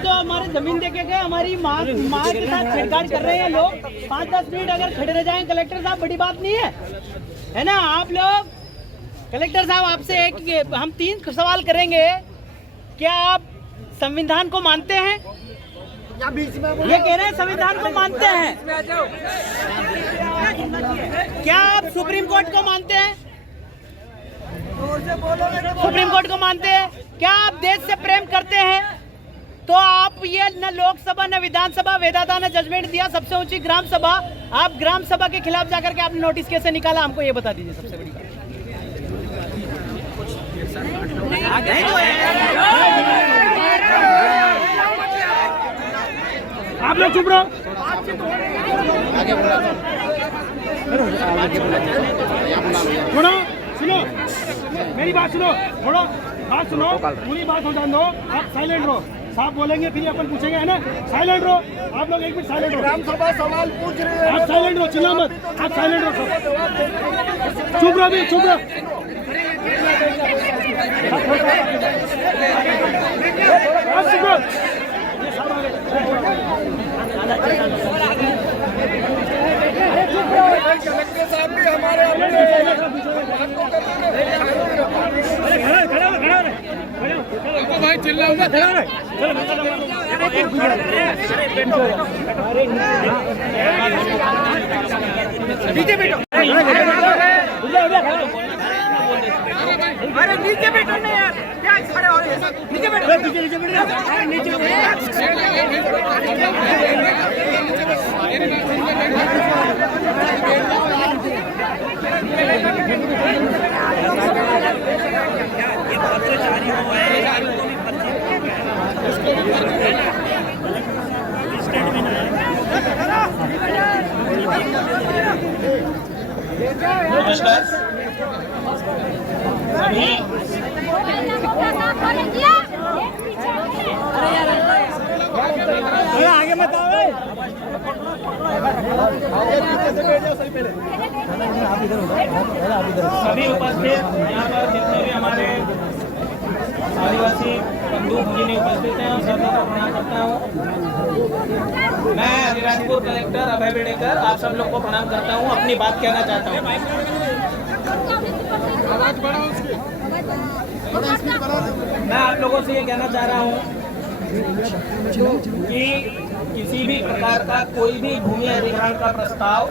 जो हमारे जमीन देके गए, हमारी माँ के साथ छेड़छाड़ कर रहे हैं लोग। 5-10 मिनट अगर खड़े रह जाएं कलेक्टर साहब, बड़ी बात नहीं है ना। आप लोग कलेक्टर साहब, आपसे एक हम 3 सवाल करेंगे। क्या आप संविधान को मानते हैं? ये कह रहे हैं संविधान को मानते हैं। क्या आप सुप्रीम कोर्ट को मानते हैं? सुप्रीम कोर्ट को मानते हैं। क्या आप देश से प्रेम करते हैं? तो आप ये न लोकसभा न विधानसभा, वेदांता ने जजमेंट दिया, सबसे ऊंची ग्राम सभा। आप ग्राम सभा के खिलाफ जाकर के आपने नोटिस कैसे निकाला, हमको ये बता दीजिए। सबसे बड़ी बात आप लोग चुप रहो। सुनो सुनो, मेरी बात सुनो, थोड़ा बात सुनो, पूरी बात हो जान दो। आप साइलेंट रहो, साहब बोलेंगे फिर अपन पूछेंगे, है ना। साइलेंट रहो आप लोग, 1 मिनट साइलेंट रहो। ग्राम सभा सवाल पूछ रहे हैं, आप साइलेंट रहो, चिल्ला मत, आप साइलेंट रहो, चुप रहो भी, चुप रहो। कलेक्टर साहब भी हमारे भाई चिल्ला नीचे बैठो, अरे नीचे बैठो ना यार, क्या खड़े हो रहे हैं? नीचे बैठो, नीचे नमस्कार सभी, आगे मत आओ। सभी उपस्थित यहाँ पर जितने भी हमारे आदिवासी बंधु भगिनी उपस्थित हैं, उन सभी को प्रणाम करता हूँ। मैं अलीराजपुर कलेक्टर अभय बेड़ेकर आप सब लोग को प्रणाम करता हूँ। अपनी बात कहना चाहता हूँ। मैं आप लोगों से ये कहना चाह रहा हूँ कि किसी भी प्रकार का कोई भी भूमि अधिग्रहण का प्रस्ताव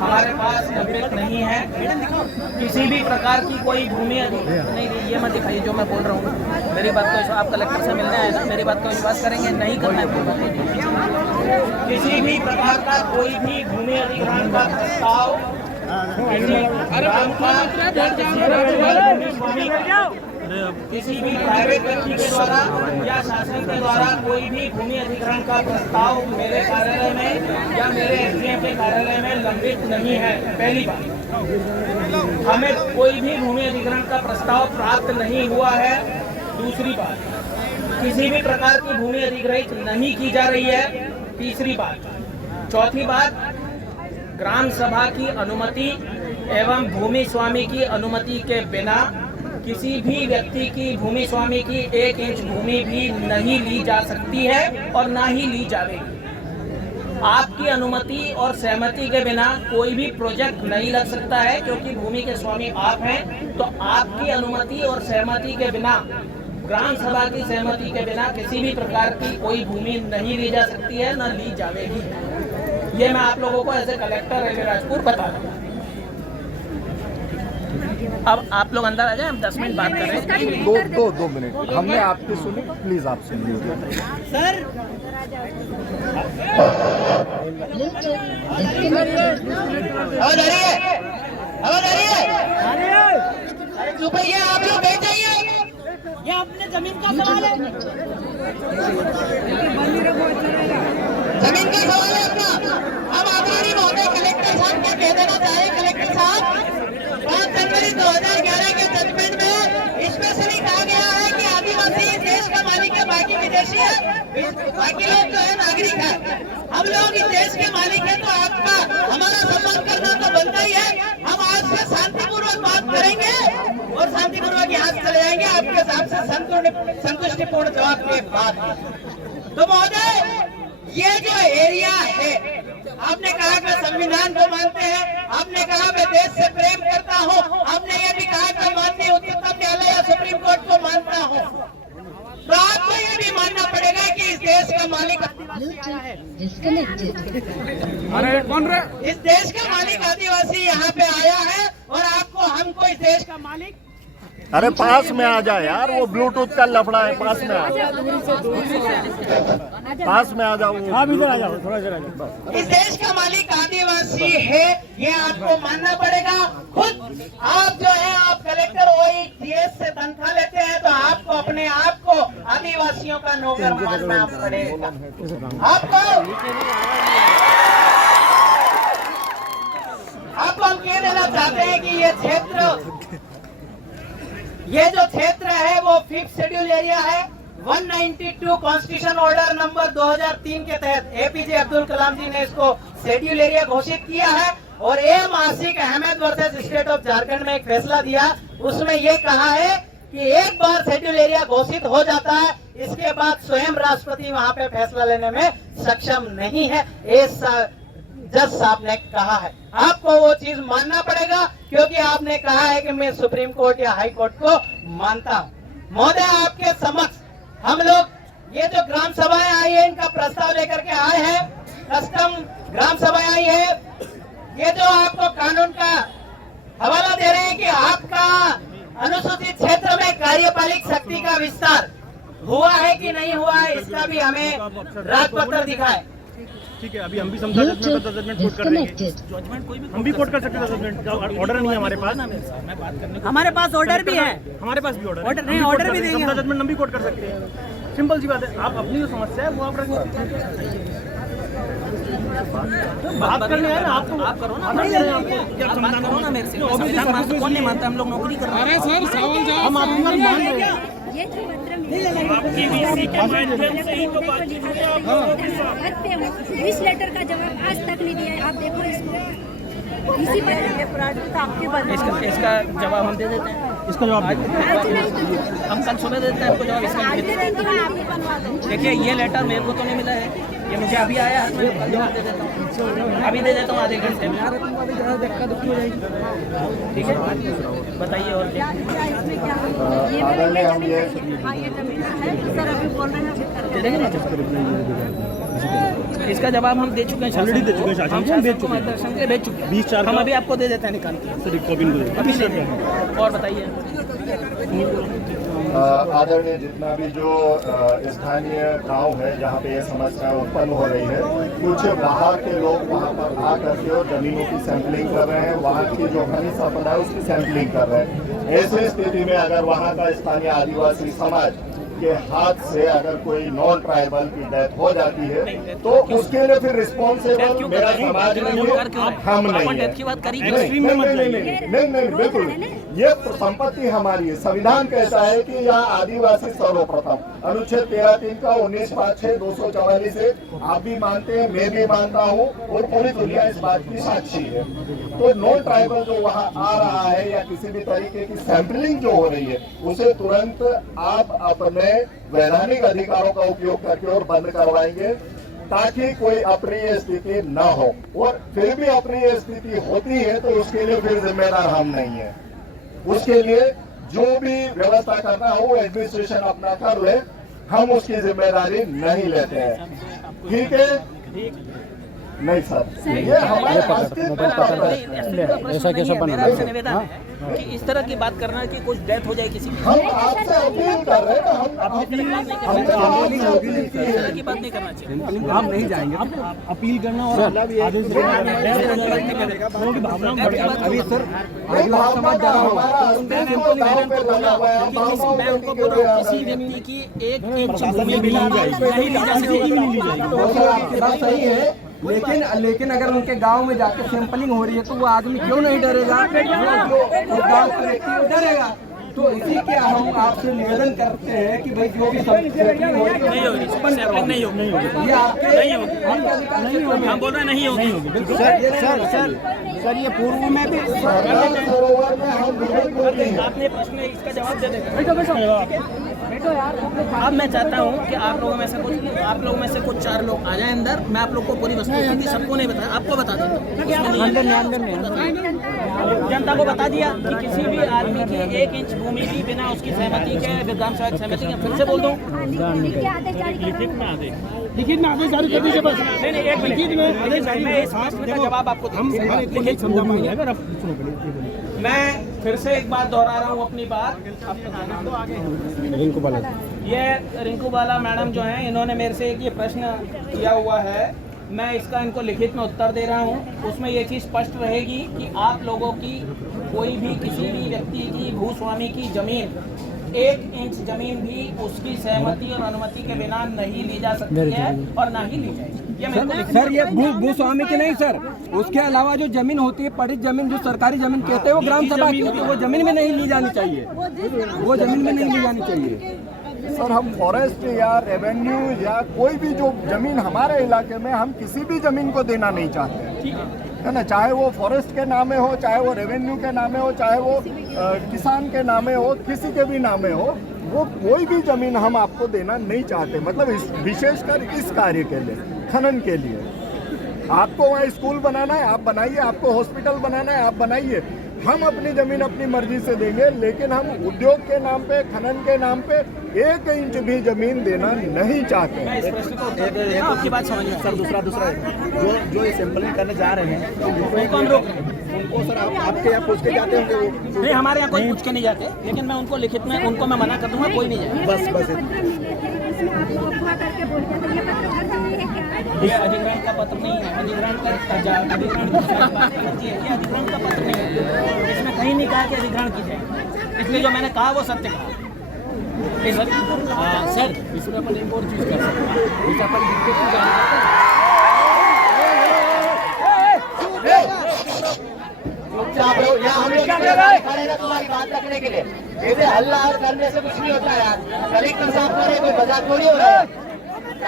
हमारे पास लंबित नहीं है। किसी भी प्रकार की कोई भूमि नहीं, ये मत दिखाइए जो मैं बोल रहा हूँ। मेरी बात को, आप कलेक्टर से मिलने आए ना, मेरी बात को विश्वास करेंगे, नहीं करना है। किसी भी प्रकार का कोई भी भूमि अधिग्रहण का प्रस्ताव किसी भी प्राइवेट व्यक्ति के द्वारा या शासन के द्वारा कोई भी भूमि अधिग्रहण का प्रस्ताव मेरे कार्यालय में या मेरे एसडीएम के कार्यालय में लंबित नहीं है। पहली बात, हमें कोई भी भूमि अधिग्रहण का प्रस्ताव प्राप्त नहीं हुआ है। दूसरी बात, किसी भी प्रकार की भूमि अधिग्रहित नहीं की जा रही है। तीसरी बात, चौथी बात, ग्राम सभा की अनुमति एवं भूमि स्वामी की अनुमति के बिना किसी भी व्यक्ति की भूमि स्वामी की 1 इंच भूमि भी नहीं ली जा सकती है और ना ही ली जाएगी। आपकी अनुमति और सहमति के बिना कोई भी प्रोजेक्ट नहीं लग सकता है, क्योंकि भूमि के स्वामी आप हैं। तो आपकी अनुमति और सहमति के बिना, ग्राम सभा की सहमति के बिना किसी भी प्रकार की कोई भूमि नहीं ली जा सकती है, न ली जाएगी। ये मैं आप लोगों को एज ए कलेक्टर अलीराजपुर बता रहा हूँ। अब आप लोग अंदर आ जाए, हम 10 मिनट बात कर रहे हैं। दो मिनट हमने आपकी सुनी, प्लीज आप सुनिए सर। आवाज आ रही है? आवाज आ रही है? अरे चुप है, आप लोग बैठ जाइए। ये अपने जमीन का सवाल है, जमीन का सवाल है अपना। हम आदरणीय महोदय कलेक्टर साहब क्या कह देना चाहे। कलेक्टर साहब, 5 जनवरी 2011 के जजमेंट में स्पेशली कहा गया है कि आदिवासी देश का मालिक है, बाकी विदेशी है, बाकी लोग जो है नागरिक है। हम लोग इस देश के मालिक है, तो आपका हमारा सम्मान करना तो बनता ही है। हम आज से शांतिपूर्वक आपके हिसाब से संतुष्टिपूर्ण जवाब के बाद। तो महोदय, ये जो एरिया है, आपने कहा कि संविधान को मानते हैं, आपने कहा मैं देश से प्रेम करता हूँ, आपने ये भी कहा कि माननीय उच्चतम न्यायालय या सुप्रीम कोर्ट को मानता हूँ, तो आपको ये भी मानना पड़ेगा कि इस देश का मालिक इस देश का मालिक आदिवासी यहाँ पे आया है, और आपको हमको इस देश का मालिक। अरे पास में आ जाए यार, वो ब्लूटूथ का लफड़ा है, पास में आ जाओ, पास में आ जाओ। आप इधर आ जाओ, थोड़ा इधर आ जाओ। इस देश का मालिक आदिवासी है, ये आपको मानना पड़ेगा। खुद आप जो है, आप कलेक्टर OETS से तनख्वाह लेते हैं, तो आपको अपने आप को आदिवासियों का नौकर मानना पड़ेगा। आपको हम कह देना चाहते हैं कि ये जो क्षेत्र है वो 5th शेड्यूल एरिया है। 192 कॉन्स्टिट्यूशन ऑर्डर नंबर 2003 के तहत APJ अब्दुल कलाम जी ने इसको शेड्यूल एरिया घोषित किया है। और M Asik Ahmad versus state of Jharkhand में एक फैसला दिया, उसमें ये कहा है कि एक बार शेड्यूल एरिया घोषित हो जाता है, इसके बाद स्वयं राष्ट्रपति वहां पे फैसला लेने में सक्षम नहीं है। जज साहब ने कहा है, आपको वो चीज मानना पड़ेगा, क्योंकि आपने कहा है कि मैं सुप्रीम कोर्ट या हाई कोर्ट को मानता हूं। महोदय, आपके समक्ष हम लोग ये जो ग्राम सभाएं आई है, इनका प्रस्ताव लेकर के आए हैं। कस्टम ग्राम सभाएं आई है, ये जो आपको कानून का हवाला दे रहे हैं कि आपका अनुसूचित क्षेत्र में कार्यपालिक शक्ति का विस्तार हुआ है कि नहीं हुआ है, इसका भी हमें राजपत्र दिखाए। ठीक है, अभी हम भी समझा जजमेंट कोर्ट कर देंगे, हम भी कोर्ट कर सकते हैं जजमेंट। ऑर्डर नहीं है हमारे पास, हमारे पास ऑर्डर भी है, हमारे पास भी ऑर्डर नहीं, ऑर्डर भी देंगे। जजमेंट हम भी कोर्ट कर सकते हैं, सिंपल सी बात है। आप अपनी जो समस्या है वो आप रखिए, बात करने है ना, आप करो ना, बात करो ना मेरे से। कौन नहीं मानता, हम लोग नौकरी कर रहे हैं। हम आपकी बात मान रहे हैं। ये जो इस लेटर का जवाब आज तक नहीं दिया है। आप देखो इसको, इसी पर इसका जवाब हम दे देते हैं। इसका जवाब हम कल सुबह देते हैं आपको जवाब इसका। देखिए, ये लेटर मेरे को तो नहीं मिला है, ये मुझे अभी आया है, मैं जवाब दे देता हूँ, अभी दे देता हूँ आधे घंटे में। ठीक है, बताइए और क्या। इसका जवाब हम दे चुके हैं, ऑलरेडी दे चुके हैं, हम मार्गदर्शन के भेज चुके हैं, 20/4 हम अभी आपको दे देते हैं निकाल के। अभी दे देते हैं। और बताइए। आदरणीय, जितना भी जो स्थानीय गांव है जहां पे ये समस्या उत्पन्न हो रही है, कुछ बाहर के लोग वहां पर आ करके और जमीनों की सैंपलिंग कर रहे हैं, वहां की जो खनिज संपदा है उसकी सैंपलिंग कर रहे हैं। ऐसी स्थिति में अगर वहां का स्थानीय आदिवासी समाज के हाथ से अगर कोई नॉन ट्राइबल की डेथ हो जाती है, तो उसके लिए फिर रिस्पॉन्सिबल मेरा समाज नहीं है, हम नहीं है। नहीं, बिल्कुल, ये संपत्ति हमारी है। संविधान कहता है कि यह आदिवासी सर्वप्रथम, अनुच्छेद 13(3) का 19/6 244 है। आप भी मानते हैं, मैं भी मानता हूँ, और पूरी दुनिया इस बात की साक्षी है। तो नॉन ट्राइबल जो वहाँ आ रहा है या किसी भी तरीके की सैंपलिंग जो हो रही है, उसे तुरंत आप अपने वैधानिक अधिकारों का उपयोग करके और बंद करवाएंगे, ताकि कोई अप्रिय स्थिति न हो। और फिर भी अप्रिय स्थिति होती है तो उसके लिए फिर जिम्मेदार हम नहीं है। उसके लिए जो भी व्यवस्था करना हो वो एडमिनिस्ट्रेशन अपना कर ले, हम उसकी जिम्मेदारी नहीं लेते हैं। ठीक है? नहीं सर, ये हमारे अस्तित्व का प्रश्न है। ऐसा कैसा बना? मेरा आपसे निवेदन है कि इस तरह की बात करना कि कुछ डेथ हो जाए किसी की, हम आपसे अपील कर रहे हैं कि हम इस तरह की बात नहीं करना चाहिए। हम नहीं जाएंगे, अपील करना और आदेश देना की भावना अभी सर किसी व्यक्ति की एक इंच भूमि भी नहीं ली जाएगी। बात सही है, लेकिन अगर उनके गांव में जाके सैंपलिंग हो रही है तो वो आदमी क्यों नहीं डरेगा? वो गांव का व्यक्ति डरेगा। तो इसी के हम आपसे निवेदन करते हैं कि भाई जो भी सैंपलिंग हो रही है नहीं होगी, ये आपके नहीं होगी, हम बोल रहे नहीं होगी। सर ये पूर्व में भी सरोवर में हम विरोध करते हैं। आपने प्रश्न इसका जवाब दे देगा। अब मैं चाहता हूँ कि आप लोगों में से कुछ 4 लोग आ जाएं अंदर। मैं आप लोग को पूरी वस्तुस्थिति सबको नहीं बताया, आपको बता देता हूँ। जनता को बता दिया कि किसी भी आदमी की 1 इंच भूमि भी बिना उसकी सहमति के, विधान सभा की सहमति के, फिर से बोल दूँ, लिखित में आदेश जारी कर दीजिए बस। नहीं एक लिखित में मैं इस प्रश्न का जवाब आपको दूंगा। मैं फिर से एक बात दोहरा रहा हूँ अपनी बात। ये रिंकू बाला मैडम जो हैं, इन्होंने मेरे से एक ये प्रश्न किया हुआ है, मैं इसका इनको लिखित में उत्तर दे रहा हूँ। उसमें ये चीज़ स्पष्ट रहेगी कि आप लोगों की कोई भी किसी भी व्यक्ति की भूस्वामी की जमीन 1 इंच जमीन भी उसकी सहमति और अनुमति के बिना नहीं ली जा सकती है और ना ही ली जाएगी। ये मेरे को लिखित सर, ये भूस्वामी की नहीं सर, उसके अलावा जो जमीन होती है, पड़ित जमीन, जो सरकारी जमीन कहते हैं, वो ग्राम सभा की, तो वो जमीन में नहीं ली जानी चाहिए, वो जमीन में नहीं ली जानी चाहिए। सर, हम फॉरेस्ट या रेवेन्यू या कोई भी जो जमीन हमारे इलाके में, हम किसी भी जमीन को देना नहीं चाहते, है ना। चाहे वो फॉरेस्ट के नामे हो, चाहे वो रेवेन्यू के नामे हो, चाहे वो किसान के नामे हो, किसी के भी नामे हो, वो कोई भी जमीन हम आपको देना नहीं चाहते। मतलब विशेषकर इस कार्य के लिए, खनन के लिए। आपको वहाँ स्कूल बनाना है, आप बनाइए, आपको हॉस्पिटल बनाना है, आप बनाइए। हम अपनी जमीन अपनी मर्जी से देंगे, लेकिन हम उद्योग के नाम पे, खनन के नाम पे 1 इंच भी जमीन देना नहीं चाहते। मैं इस प्रश्न को एक आपकी बात समझ में सर। दूसरा जो ये सैंपलिंग करने जा रहे हैं उनको हम रोक रहे हैं। उनको सर आपके यहाँ पूछ के जाते होंगे वो? नहीं, हमारे यहाँ कोई पूछ के नहीं जाते, लेकिन मैं उनको लिखित में उनको मैं मना कर दूंगा, कोई नहीं जाए। बस ये अधिग्रहण का पत्र नहीं है, अधिग्रहण का पत्र नहीं है। इसमें कहीं नहीं कहा कि अधिग्रहण की जाए, इसलिए जो मैंने कहा वो सत्य कहा। सर, इसमें अपन एक और चीज कर सकते हैं, इस अपन विज्ञप्ति जारी करते हैं। हम लोग खड़े हैं तुम्हारी बात रखने के लिए। ऐसे हल्ला और करने से कुछ नहीं होता यार। कलेक्टर साहब करे कोई मजाक थोड़ी हो रहा है।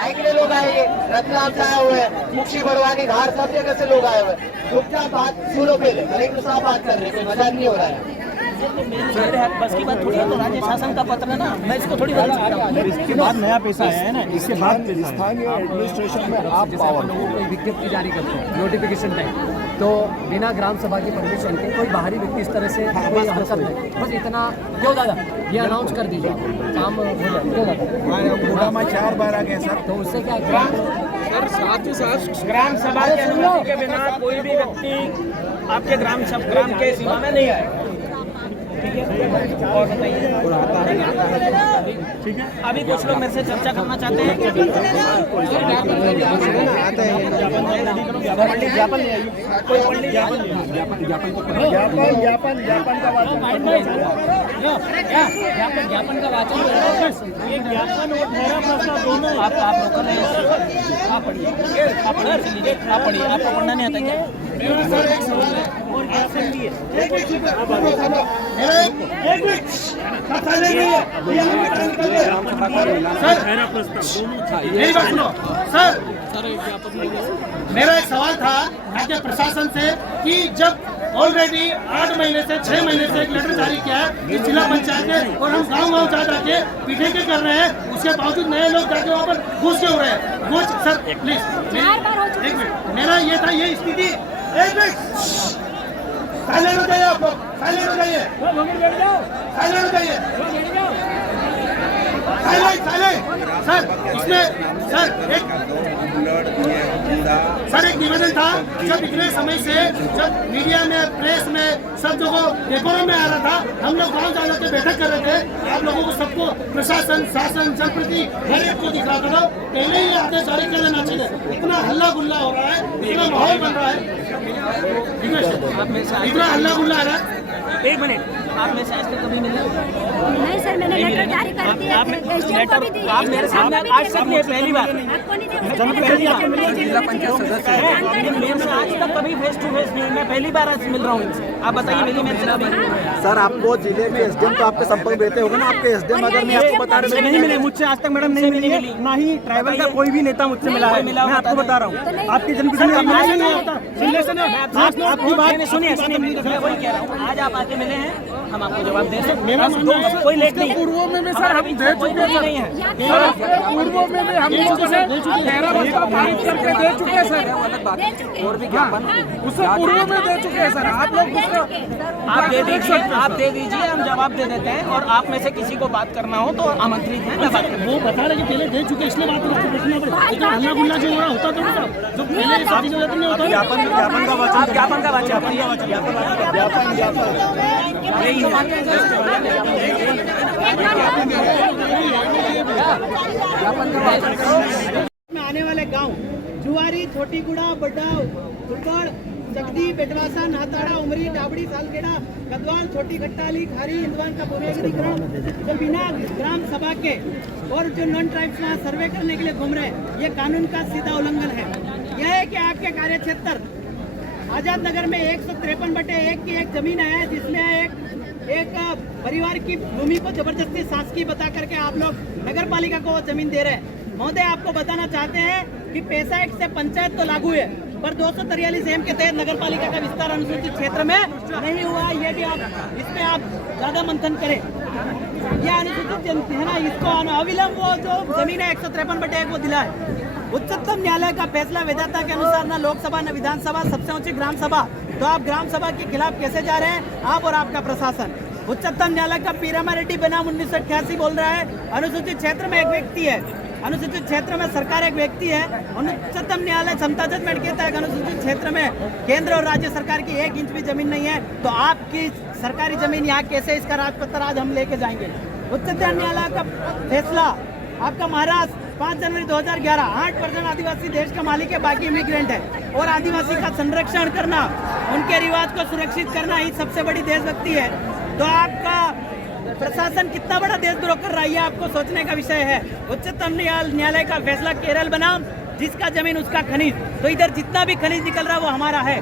कितने लोग आए, ये रतलाम से आए हुए हैं, मुक्ति बड़वानी, धार, सब जगह से लोग आए हुए हैं। चुपचाप बात सुनो, पहले कलेक्टर साहब बात कर रहे हैं, कोई मजाक नहीं हो रहा है। बस की बात थोड़ी है, तो राज्य शासन का पत्र है ना, मैं इसको थोड़ी बदल सकता हूँ। इसके बाद नया पैसा आया है ना, इसके बाद स्थानीय एडमिनिस्ट्रेशन में आप जैसे अपन लोगों को विज्ञप्ति जारी करते हैं नोटिफिकेशन टाइम, तो बिना ग्राम सभा की परमिशन के कोई बाहरी व्यक्ति इस तरह से कोई हरकत नहीं, बस इतना क्यों दादा ये अनाउंस कर दीजिए, काम हो जाए। क्यों दादा 4 बार आ गए सर, तो उससे क्या सर, साथ ही साथ ग्राम सभा के अनुमति के बिना कोई भी व्यक्ति आपके ग्राम के सीमा में नहीं आएगा। ठीक है, और बताइए। ठीक है, अभी कुछ लोग मेरे से चर्चा करना चाहते हैं। ज्ञापन का वाचन दोनों आप लोग कर रहे हैं। आप पढ़िए, आप पढ़िए, आपको पढ़ना नहीं आता क्या? मेरा एक सवाल था राज्य प्रशासन से कि जब ऑलरेडी 8 महीने से 6 महीने से एक लेटर जारी किया है कि जिला पंचायत में, और हम गांव जा जाके पीछे के कर रहे हैं, उसके बावजूद नए लोग जाके वहाँ पर घुस के हो रहे हैं। वो सर प्लीज एक मिनट, मेरा ये था, ये स्थिति। एक मिनट, साइलेंट हो जाइए, आप लोग साइलेंट हो जाइए, साइलेंट हो जाइए, साइलेंट। सर इसमें सर एक निवेदन था, जब इतने समय से जब मीडिया में, प्रेस में, सब जगह पेपरों में आ रहा था, हम लोग गाँव जा के बैठक कर रहे थे, आप लोगों को सबको प्रशासन, शासन, जनप्रति हर एक को दिख रहा था, पहले ही आदेश जारी कर देना चाहिए। इतना हल्ला गुल्ला हो रहा है, इतना माहौल बन रहा है, इतना हल्ला गुल्ला आ रहा है। एक मिनट, आप मेरे से आज तक कभी मिले? नहीं सर, मैंने लेटर जारी कर दिया। आप मेरे सामने आज तक नहीं, पहली बार मेरे से आज तक कभी फेस टू फेस नहीं, मैं पहली बार आज मिल रहा हूँ इनसे। आप बताइए, मिली मेरे से कभी? सर आपको जिले के एसडीएम तो आपके संपर्क रहते होंगे ना, आपके एसडीएम अगर मैं आपको बता रहा हूँ नहीं मिले, मुझसे आज तक मैडम नहीं मिली है, ना ही ट्राइबल का कोई भी नेता मुझसे मिला है। मैं आपको बता रहा हूँ, आपकी जनप्रतिनिधि आपकी बात सुनिए, वही कह रहा हूँ, आज आप आके मिले हैं, हम आपको जवाब दे सकते मेरा मानना है कोई लेट नहीं है। पूर्वों में भी सर हम दे चुके हैं नहीं है पूर्वों में भी हम करके दे चुके हैं सर और भी ज्ञापन उससे पूर्व में दे चुके हैं सर आप लोग उसका आप दे दीजिए हम जवाब दे देते हैं। और आप में से किसी को बात करना हो तो आमंत्रित है, मैं बात करूँ। वो बता रहे कि पहले दे चुके इसलिए बात करना पड़ेगा। हल्ला गुल्ला जो हो रहा होता तो जो पहले ये सब चीजें होती नहीं होता ज्ञापन का वाचन में आने वाले गांव जुआरी, छोटी गुड़ा, बड्डा, दुर्गढ़, चकदी, बेटवासा, नाताड़ा, उमरी, डाबड़ी, सालखेड़ा, कदवाल, छोटी खट्टाली, खारी, इंदवान का भूमिहीकरण जो बिना ग्राम सभा के और जो नॉन ट्राइब्स वहाँ सर्वे करने के लिए घूम रहे हैं, ये कानून का सीधा उल्लंघन है। यह है कि आपके कार्य क्षेत्र आजाद नगर में 153/1 की एक जमीन है, जिसमें एक परिवार की भूमि को जबरदस्ती शासकीय बता करके आप लोग नगर पालिका को जमीन दे रहे हैं। महोदय, आपको बताना चाहते हैं कि पैसा एक्ट से पंचायत तो लागू है, पर 243 के तहत नगर पालिका का विस्तार अनुसूचित क्षेत्र में नहीं हुआ। ये भी आप इसमें आप ज्यादा मंथन करें। यह अनुसूचित है ना, इसको अविलंब वो जो जमीन है 153/1 वो दिला है। उच्चतम न्यायालय का फैसला वेदाता के अनुसार न लोकसभा न विधानसभा, सबसे ऊंची ग्राम सभा। तो आप ग्राम सभा के खिलाफ कैसे जा रहे हैं, आप और आपका प्रशासन? उच्चतम न्यायालय का पीरामा रेड्डी बनाम 1988 बोल रहा है अनुसूचित क्षेत्र में एक व्यक्ति है, अनुसूचित क्षेत्र में सरकार एक व्यक्ति है। उच्चतम न्यायालय क्षमता जजमेंट कहता है कि अनुसूचित क्षेत्र में केंद्र और राज्य सरकार की 1 इंच भी जमीन नहीं है, तो आपकी सरकारी जमीन यहाँ कैसे, इसका राजपत्र आज हम लेके जाएंगे। उच्चतम न्यायालय का फैसला आपका महाराष्ट्र 5 जनवरी 2011, 8% आदिवासी देश का मालिक है, बाकी इमिग्रेंट है। और आदिवासी का संरक्षण करना, उनके रिवाज को सुरक्षित करना ही सबसे बड़ी देशभक्ति है। तो आपका प्रशासन कितना बड़ा देशद्रोह कर रहा है, आपको सोचने का विषय है। उच्चतम न्यायालय का फैसला केरल बनाम जिसका जमीन उसका खनिज, तो इधर जितना भी खनिज निकल रहा है वो हमारा है।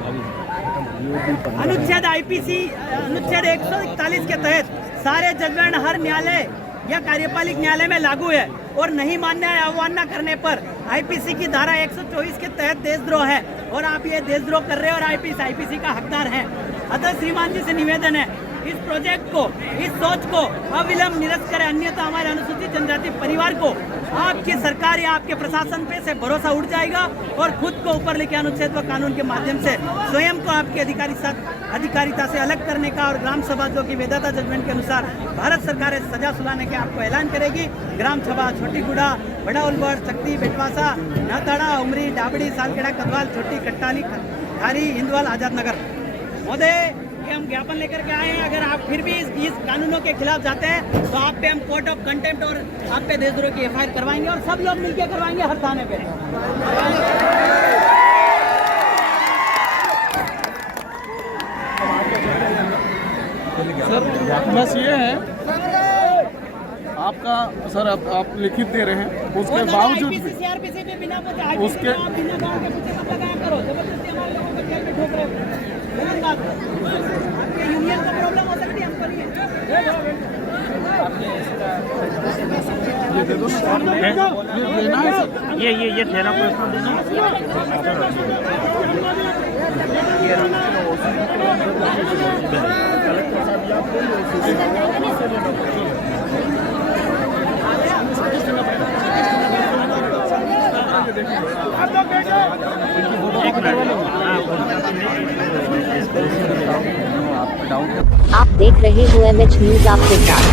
अनुच्छेद IPC अनुच्छेद 141 के तहत सारे जजमेंट हर न्यायालय या कार्यपालिक न्यायालय में लागू है, और नहीं मानने या अवमानना करने पर IPC की धारा 124 के तहत देशद्रोह है, और आप ये देशद्रोह कर रहे हैं और IPC का हकदार हैं। अतः श्रीमान जी से निवेदन है, इस प्रोजेक्ट को, इस सोच को अविलंब निरस्त करें, अन्यथा हमारे अनुसूचित जनजाति परिवार को आपकी सरकार या आपके प्रशासन पे से भरोसा उठ जाएगा, और खुद को ऊपर लेके अनुच्छेद व कानून के माध्यम से स्वयं को आपकी अधिकारिता से अलग करने का, और ग्राम सभा जो कि वेदाता जजमेंट के अनुसार भारत सरकार सजा सुनाने के आपको ऐलान करेगी। ग्राम सभा छोटी गुड़ा, बड़ा उलबड़, चकदी, बेटवासा, नाताड़ा, उमरी, डाबड़ी, सालखेड़ा, कदवाल, छोटी खट्टाली, खारी, हिंदवाल, आजाद नगर। महोदय, ये हम ज्ञापन लेकर के आए हैं। अगर आप फिर भी इस कानूनों के खिलाफ जाते हैं तो आप पे हम कोर्ट ऑफ कंटेम्प्ट और आप पे देशद्रोह की FIR करवाएंगे, और सब लोग मिलकर करवाएंगे हर थाने पे। सर, बस ये है आपका सर, आप लिखित दे रहे हैं, उसके बावजूद भी CRPC पे बिना उसके आप बिना गाँव के पूछे सब लगाया करो, जबरदस्ती हमारे लोगों को जेल में ठोक रहे हो। गलत बात है। आपके यूनियन का प्रॉब्लम हो सकती है, हम पर नहीं है। ये दे दो ना, ये देना है सर। ये तेरा प्रश्न देना। आप देख रहे हो MH न्यूज आपके साथ।